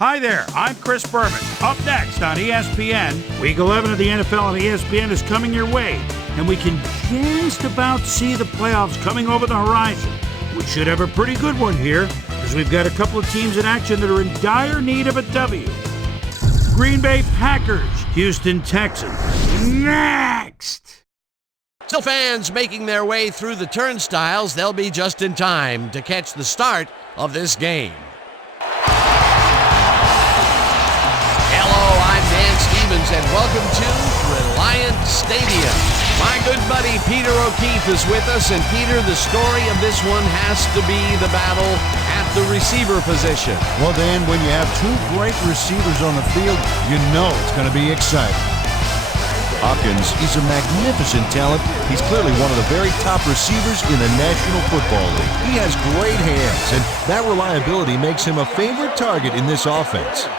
Hi there, I'm Chris Berman. Up next on ESPN, Week 11 of the NFL on ESPN is coming your way, and we can just about see the playoffs coming over the horizon. We should have a pretty good one here, because we've got a couple of teams in action that are in dire need of a W. Green Bay Packers, Houston Texans. Next! Still fans making their way through the turnstiles, they'll be just in time to catch the start of this game. And welcome to Reliant Stadium. My good buddy Peter O'Keefe is with us, and Peter, the story of this one has to be the battle at the receiver position. Well, Dan, when you have two great receivers on the field, you know it's going to be exciting. Hopkins, he's a magnificent talent. He's clearly one of the very top receivers in the National Football League. He has great hands, and that reliability makes him a favorite target in this offense.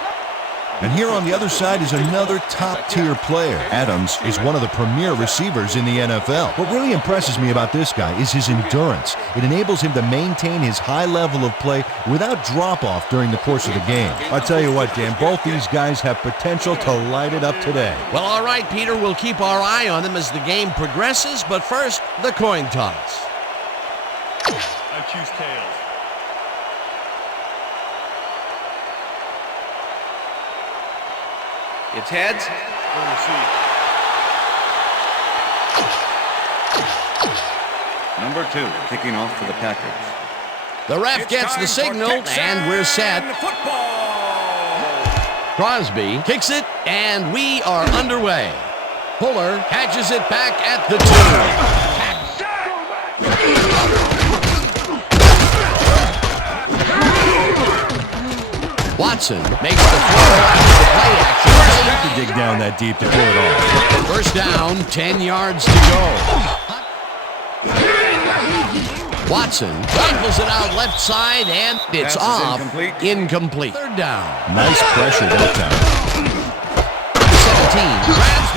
And here on the other side is another top-tier player. Adams is one of the premier receivers in the NFL. What really impresses me about this guy is his endurance. It enables him to maintain his high level of play without drop-off during the course of the game. I'll tell you what, Dan, both these guys have potential to light it up today. Well, all right, Peter, we'll keep our eye on them as the game progresses, but first, the coin toss. I choose tails. It's heads. Number 2, kicking off for the Packers. The ref gets the signal, and we're set. Crosby kicks it, and we are underway. Fuller catches it back at the 2. Watson makes the throw after the play action. To dig down that deep to pull it off. First down, 10 yards to go. Watson rifles it out left side, and it's off. Incomplete. Third down. Nice pressure that time. 17 grabs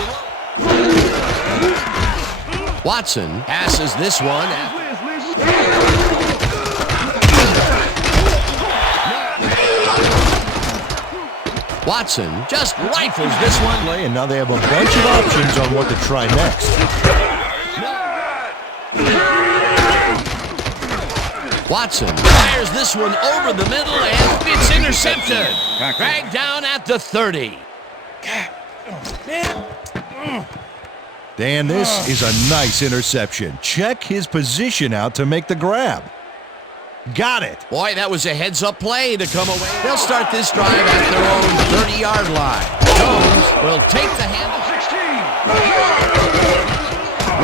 the... Watson passes this one. Watson just rifles this one. And now they have a bunch of options on what to try next. Watson fires this one over the middle, and it's intercepted. Dragged down at the 30. Dan, this is a nice interception. Check his position out to make the grab. Got it. Boy, that was a heads-up play to come away. They'll start this drive at their own 30-yard line. Jones will take the handle.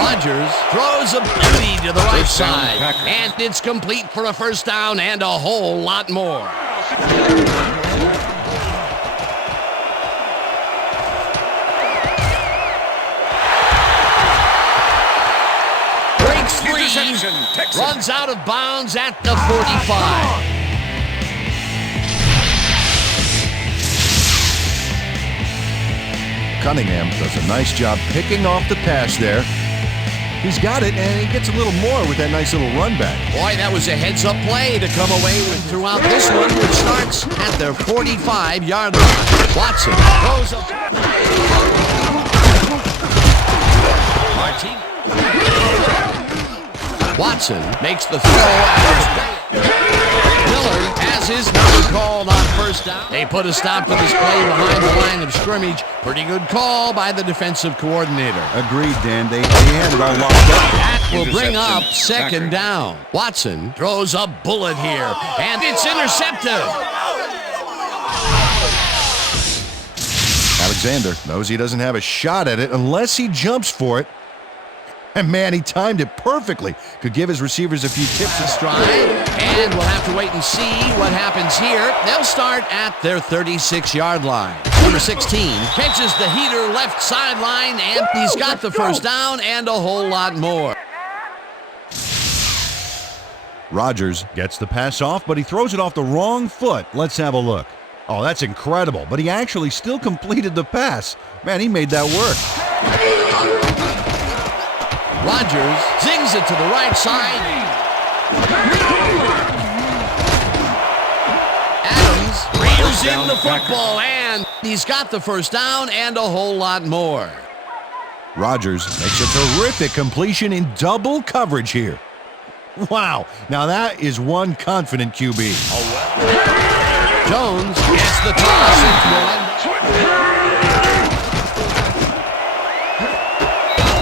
Rodgers throws a beauty to the right side, and it's complete for a first down and a whole lot more. Breaks free, runs out of bounds at the 45. Cunningham does a nice job picking off the pass there. He's got it, and he gets a little more with that nice little run back. Boy, that was a heads-up play to come away with throughout this one, which starts at their 45-yard line. Watson throws up. Watson makes the throw after Miller has his number called on first down. They put a stop to this play behind the line of scrimmage. Pretty good call by the defensive coordinator. Agreed, Dan. They had it all locked up. That will bring up second down. Watson throws a bullet here, and it's intercepted. Alexander knows he doesn't have a shot at it unless he jumps for it. And man, he timed it perfectly. Could give his receivers a few tips and stride. And we'll have to wait and see what happens here. They'll start at their 36-yard line. Number 16 catches the heater left sideline, and he's got the first down and a whole lot more. Rodgers gets the pass off, but he throws it off the wrong foot. Let's have a look. Oh, that's incredible. But he actually still completed the pass. Man, he made that work. Rodgers zings it to the right side. Adams reels brings in the football, and he's got the first down and a whole lot more. Rodgers makes a terrific completion in double coverage here. Wow, now that is one confident QB. Jones gets the toss into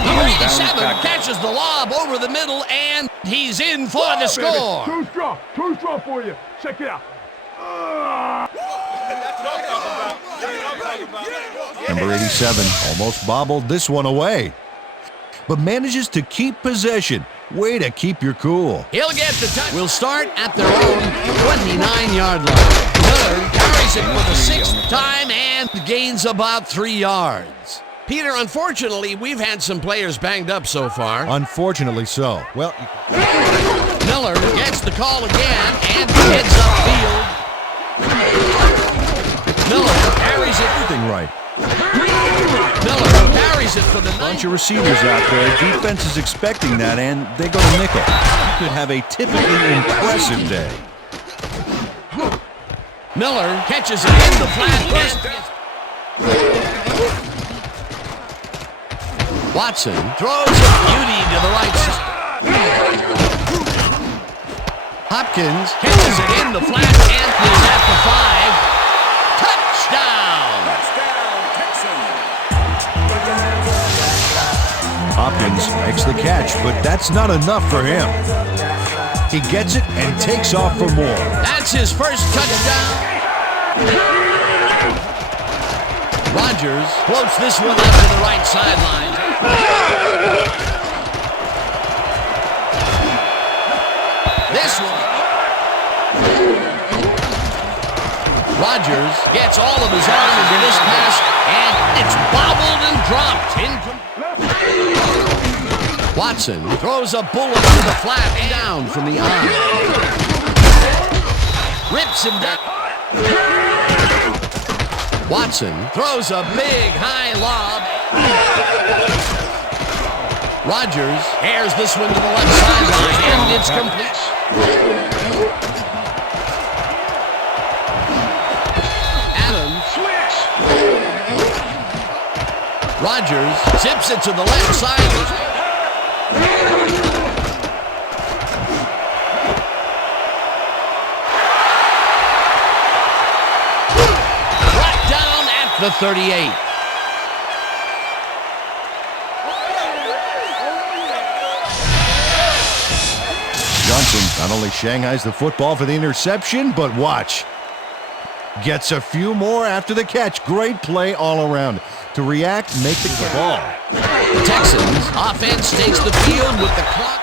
Number 87 catches the lob over the middle, and he's in for the score. Too strong for you. Check it out. Number 87 almost bobbled this one away, but manages to keep possession. Way to keep your cool. He'll get the touch. We'll start at their own 29-yard line. Miller carries it for the sixth time and gains about 3 yards. Peter, unfortunately, we've had some players banged up so far. Unfortunately so. Well, Miller gets the call again and heads upfield. Miller carries it. everything right. Miller carries it for the Bunch of receivers out there. Defense is expecting that, and they go to nickel. He could have a typically impressive day. Miller catches it in the flat. Watson throws a beauty to the right side. Hopkins catches it in the flat and is at the 5. Touchdown! Hopkins makes the catch, but that's not enough for him. He gets it and takes off for more. That's his first touchdown. Rodgers floats this one up to the right sideline. This one. Rodgers gets all of his arm into this pass, and it's bobbled and dropped. Watson throws a bullet to the flat and down from the arm. Rips him down. Watson throws a big high lob. Rodgers airs this one to the left sideline, and it's complete. Adams. Rodgers zips it to the left side. Brought down at the 38. Johnson not only shanghais the football for the interception, but watch. Gets a few more after the catch. Great play all around. To react, make the ball. The Texans offense takes the field with the clock.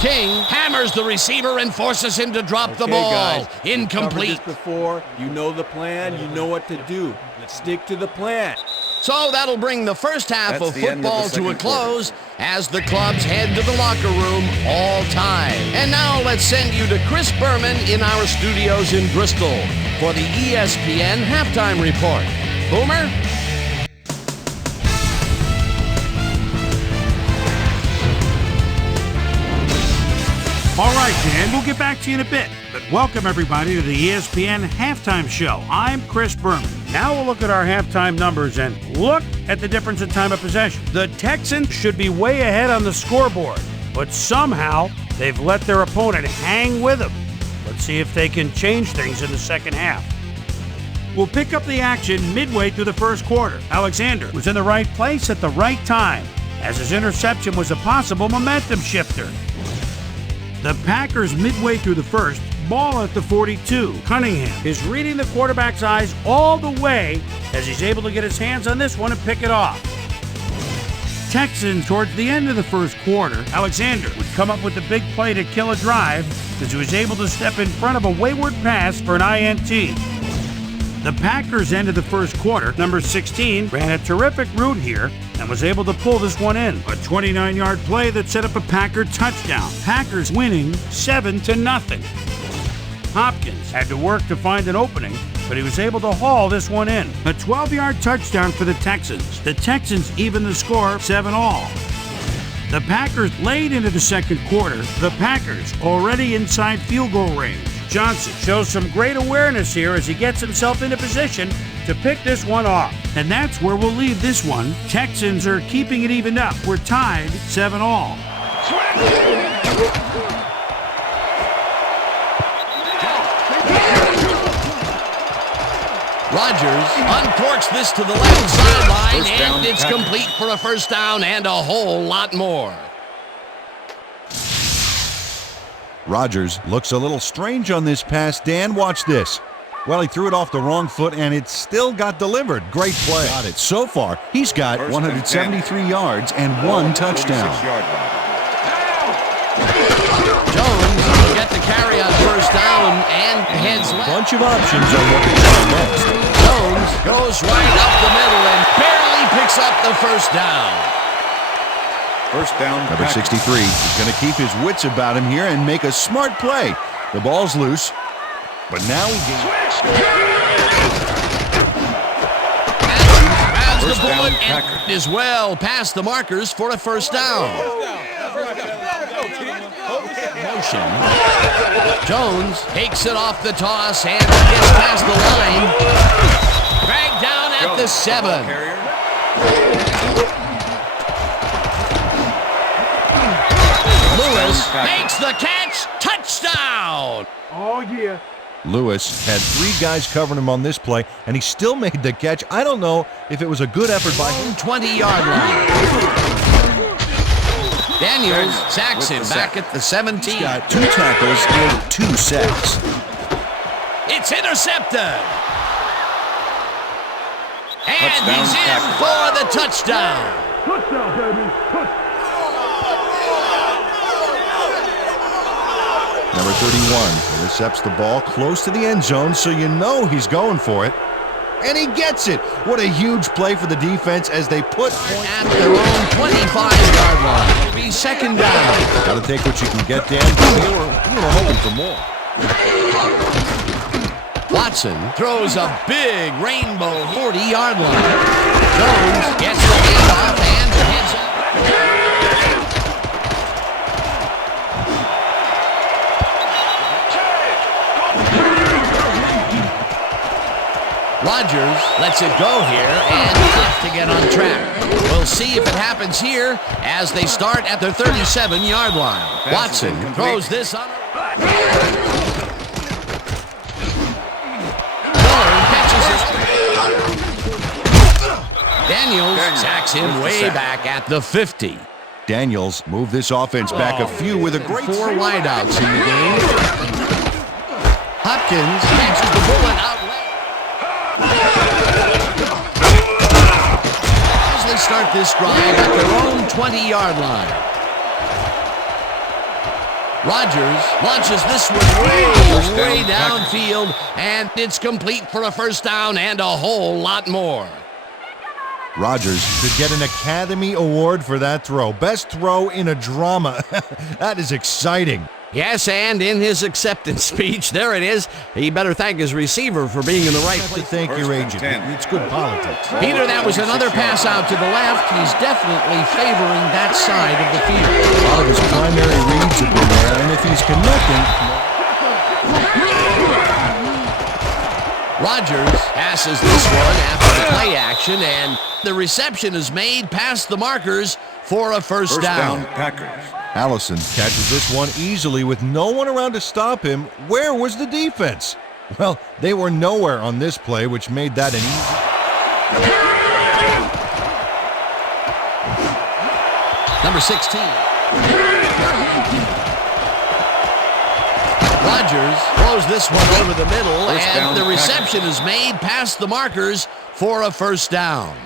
King hammers the receiver and forces him to drop the ball. Guys, incomplete. You've covered this before. You know the plan. You know what to do. Let's stick to the plan. So that'll bring the first half That's of the end of the football to a second close as the clubs head to the locker room all time. And now let's send you to Chris Berman in our studios in Bristol for the ESPN Halftime Report. Boomer? All right, Dan, we'll get back to you in a bit. But welcome, everybody, to the ESPN Halftime Show. I'm Chris Berman. Now we'll look at our halftime numbers and look at the difference in time of possession. The Texans should be way ahead on the scoreboard, but somehow they've let their opponent hang with them. Let's see if they can change things in the second half. We'll pick up the action midway through the first quarter. Alexander was in the right place at the right time, as his interception was a possible momentum shifter. The Packers midway through the first, ball at the 42. Cunningham is reading the quarterback's eyes all the way as he's able to get his hands on this one and pick it off. Texans towards the end of the first quarter, Alexander would come up with the big play to kill a drive as he was able to step in front of a wayward pass for an INT. The Packers ended the first quarter. Number 16 ran a terrific route here and was able to pull this one in. A 29-yard play that set up a Packer touchdown. Packers winning 7-0. Hopkins had to work to find an opening, but he was able to haul this one in. A 12-yard touchdown for the Texans. The Texans even the score 7-all. The Packers late into the second quarter. The Packers already inside field goal range. Johnson shows some great awareness here as he gets himself into position to pick this one off. And that's where we'll leave this one. Texans are keeping it evened up. We're tied 7-all. Rodgers uncorks this to the left sideline, and it's complete for a first down and a whole lot more. Rodgers looks a little strange on this pass. Dan, watch this. Well, he threw it off the wrong foot, and it still got delivered. Great play. Got it. So far, he's got 173 yards and 1 touchdown. Jones will get the carry on first down and heads left. A bunch of options on what to do next. Jones goes right up the middle and barely picks up the first down. First down. Number 63. He's going to keep his wits about him here and make a smart play. The ball's loose, but now he grabs the bullet and is well past the markers for a first down. Motion. Jones takes it off the toss and gets past the line. Dragged down at the 7. Lewis makes the catch. Touchdown. Oh, yeah. Lewis had 3 guys covering him on this play, and he still made the catch. I don't know if it was a good effort by him. 20-yard line. Daniels sacks him back at the 17. He's got 2 tackles and 2 sacks. It's intercepted. And Touchdown, he's in for the touchdown. Touchdown, baby. Number 31 intercepts the ball close to the end zone, so you know he's going for it. And he gets it. What a huge play for the defense as they put at their own 25-yard line. It'll be second down. Got to take what you can get, Dan. They were hoping for more. Watson throws a big rainbow 40-yard line. Jones gets the handoff and heads up. Rodgers lets it go here and off to get on track. We'll see if it happens here as they start at their 37-yard line. Watson throws this on. Miller catches it. Daniels sacks him way back at the 50. Daniels moved this offense back a few with a great 4 wideouts in the game. Hopkins catches the bullet out. As they start this drive at their own 20-yard line. Rodgers launches this one way downfield, and it's complete for a first down and a whole lot more. Rodgers could get an Academy Award for that throw. Best throw in a drama. That is exciting. Yes, and in his acceptance speech, there it is. He better thank his receiver for being in the right place. Thank your agent. It's good politics. Peter, that was another pass out to the left. He's definitely favoring that side of the field. A lot of his primary reads have been there, and if he's connecting... Rodgers passes this one after the play action, and the reception is made past the markers for a first down. Packers. Allison catches this one easily with no one around to stop him. Where was the defense? Well, they were nowhere on this play, which made that an easy... Number 16. Rodgers throws this one over the middle, and the reception is made past the markers for a first down.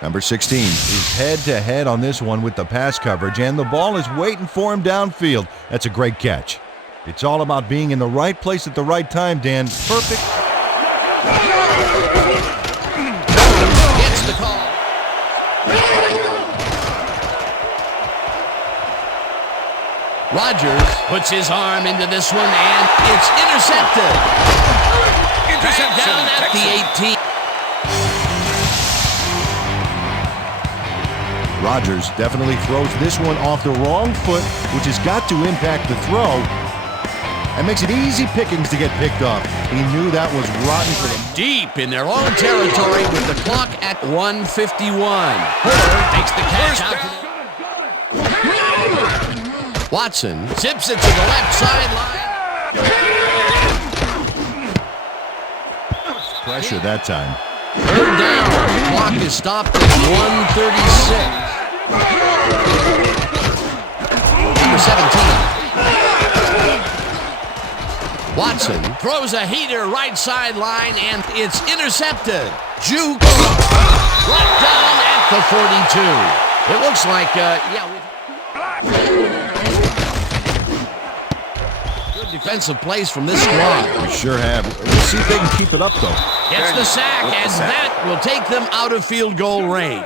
Number 16 is head-to-head on this one with the pass coverage, and the ball is waiting for him downfield. That's a great catch. It's all about being in the right place at the right time, Dan. Perfect. Gets the call. Rodgers puts his arm into this one, and it's intercepted. Down at the 18. Rodgers definitely throws this one off the wrong foot, which has got to impact the throw and makes it easy pickings to get picked up. He knew that was rotten for them. Deep in their own territory with the clock at 1:51. Fuller takes the catch out to Watson zips it to the left sideline. Pressure that time. Third down. The clock is stopped at 1:36. Number 17. Watson throws a heater right sideline, and it's intercepted. Juke brought down at the 42. It looks like, good defensive plays from this squad. We sure have. We'll see if they can keep it up, though. Gets the sack, and that will take them out of field goal range.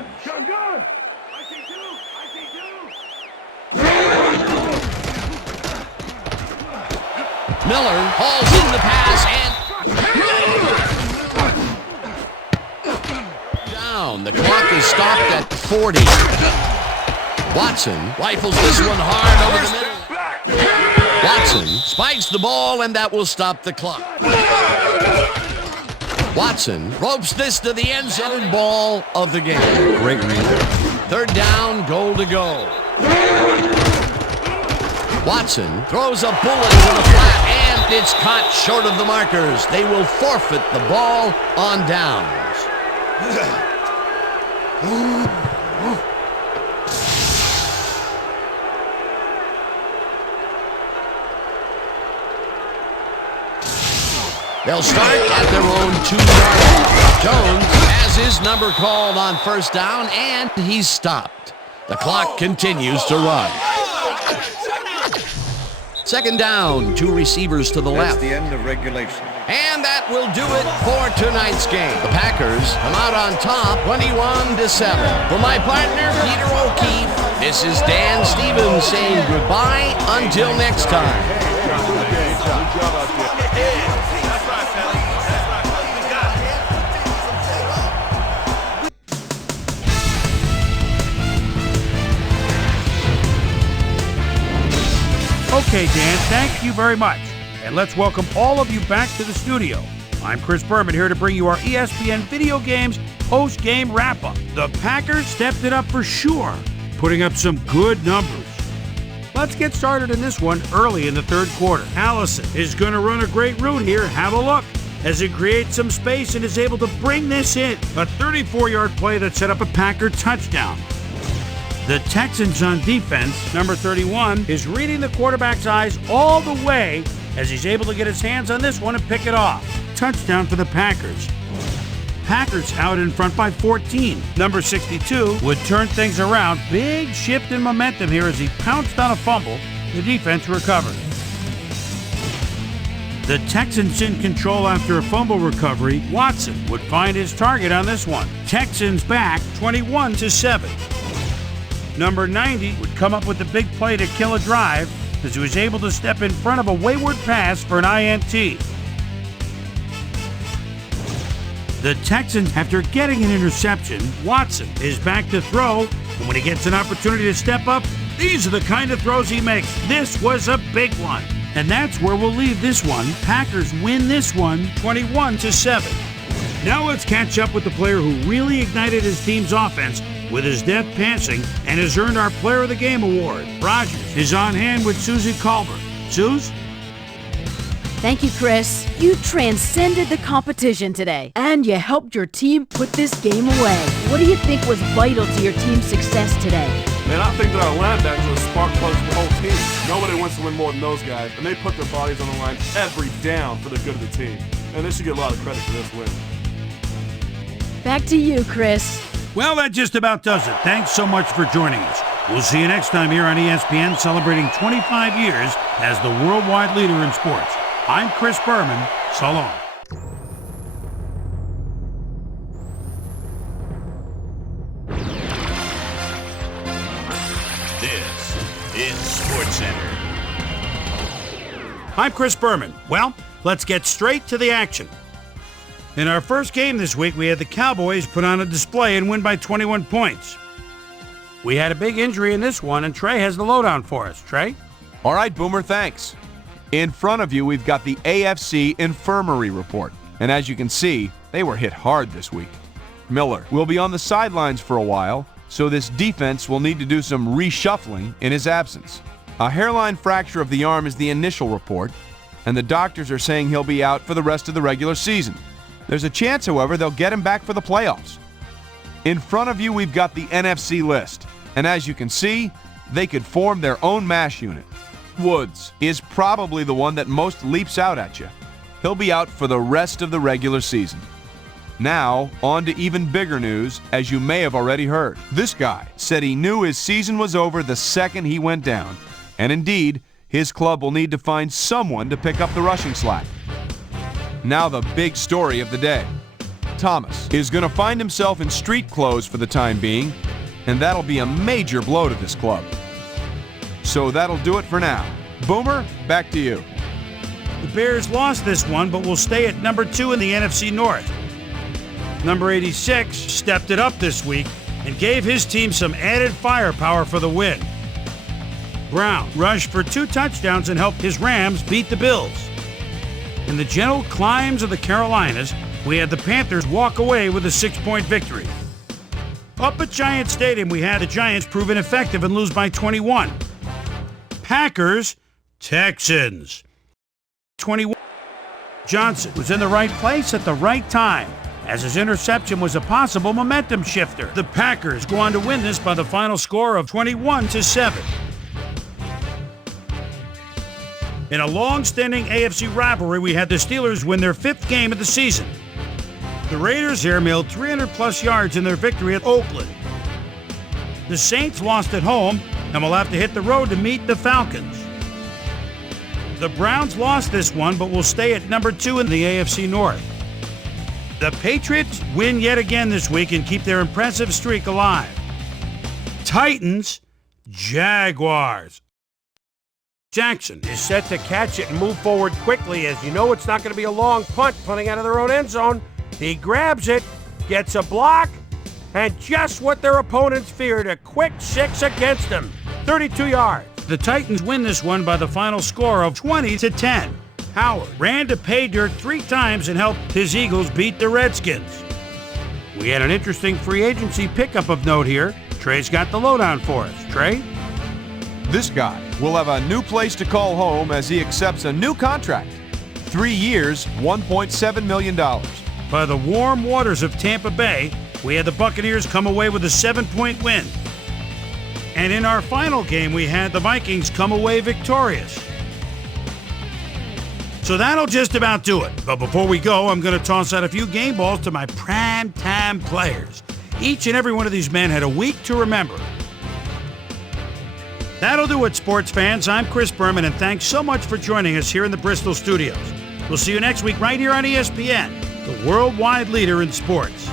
Miller hauls in the pass and down. The clock is stopped at 40. Watson rifles this one hard over the middle. Watson spikes the ball, and that will stop the clock. Watson ropes this to the end zone. Ball of the game. Great read there. Third down, goal to go. Watson throws a bullet to the flat, and it's caught short of the markers. They will forfeit the ball on downs. They'll start at their own 2-yard line. Jones has his number called on first down, and he's stopped. The clock continues to run. Second down, 2 receivers to the left. That's the end of regulation. And that will do it for tonight's game. The Packers come out on top, 21-7. For my partner, Peter O'Keefe, this is Dan Stevens saying goodbye until next time. Okay, Dan, thank you very much. And let's welcome all of you back to the studio. I'm Chris Berman here to bring you our ESPN Video Games post-game wrap-up. The Packers stepped it up for sure, putting up some good numbers. Let's get started in this one early in the third quarter. Allison is going to run a great route here. Have a look as he creates some space and is able to bring this in. A 34-yard play that set up a Packer touchdown. The Texans on defense, number 31, is reading the quarterback's eyes all the way as he's able to get his hands on this one and pick it off. Touchdown for the Packers. Packers out in front by 14. Number 62 would turn things around. Big shift in momentum here as he pounced on a fumble. The defense recovered. The Texans in control after a fumble recovery. Watson would find his target on this one. Texans back 21-7. Number 90 would come up with the big play to kill a drive as he was able to step in front of a wayward pass for an INT. The Texans, after getting an interception, Watson is back to throw, and when he gets an opportunity to step up, these are the kind of throws he makes. This was a big one. And that's where we'll leave this one. Packers win this one 21-7. Now let's catch up with the player who really ignited his team's offense with his deft passing and has earned our Player of the Game award. Rodgers is on hand with Susie Colbert. Suze? Thank you, Chris. You transcended the competition today, and you helped your team put this game away. What do you think was vital to your team's success today? Man, I think that our linebackers are spark plugs for the whole team. Nobody wants to win more than those guys, and they put their bodies on the line every down for the good of the team. And they should get a lot of credit for this win. Back to you, Chris. Well, that just about does it. Thanks so much for joining us. We'll see you next time here on ESPN, celebrating 25 years as the worldwide leader in sports. I'm Chris Berman. So long. This is SportsCenter. I'm Chris Berman. Well, let's get straight to the action. In our first game this week, we had the Cowboys put on a display and win by 21 points. We had a big injury in this one, and Trey has the lowdown for us. Trey? All right, Boomer, thanks. In front of you, we've got the AFC Infirmary Report. And as you can see, they were hit hard this week. Miller will be on the sidelines for a while, so this defense will need to do some reshuffling in his absence. A hairline fracture of the arm is the initial report, and the doctors are saying he'll be out for the rest of the regular season. There's a chance, however, they'll get him back for the playoffs. In front of you, we've got the NFC list, and as you can see, they could form their own MASH unit. Woods is probably the one that most leaps out at you. He'll be out for the rest of the regular season. Now, on to even bigger news, as you may have already heard. This guy said he knew his season was over the second he went down, and indeed, his club will need to find someone to pick up the rushing slack. Now the big story of the day. Thomas is going to find himself in street clothes for the time being, and that'll be a major blow to this club. So that'll do it for now. Boomer, back to you. The Bears lost this one, but will stay at number 2 in the NFC North. Number 86 stepped it up this week and gave his team some added firepower for the win. Brown rushed for 2 touchdowns and helped his Rams beat the Bills. In the gentle climbs of the Carolinas, we had the Panthers walk away with a 6-point victory. Up at Giant Stadium, we had the Giants prove ineffective and lose by 21. Packers, Texans. 21. Johnson was in the right place at the right time, as his interception was a possible momentum shifter. The Packers go on to win this by the final score of 21-7. In a long-standing AFC rivalry, we had the Steelers win their 5th game of the season. The Raiders airmailed 300-plus yards in their victory at Oakland. The Saints lost at home and will have to hit the road to meet the Falcons. The Browns lost this one, but will stay at number 2 in the AFC North. The Patriots win yet again this week and keep their impressive streak alive. Titans, Jaguars. Jackson is set to catch it and move forward quickly, as you know it's not going to be a long punt punting out of their own end zone. He grabs it, gets a block, and just what their opponents feared, a quick 6 against them. 32 yards. The Titans win this one by the final score of 20-10. Howard ran to pay dirt 3 times and helped his Eagles beat the Redskins. We had an interesting free agency pickup of note here. Trey's got the lowdown for us. Trey? This guy will have a new place to call home as he accepts a new contract. 3 years, $1.7 million. By the warm waters of Tampa Bay, we had the Buccaneers come away with a 7-point win. And in our final game, we had the Vikings come away victorious. So that'll just about do it. But before we go, I'm going to toss out a few game balls to my prime-time players. Each and every one of these men had a week to remember. That'll do it, sports fans. I'm Chris Berman, and thanks so much for joining us here in the Bristol studios. We'll see you next week right here on ESPN, the worldwide leader in sports.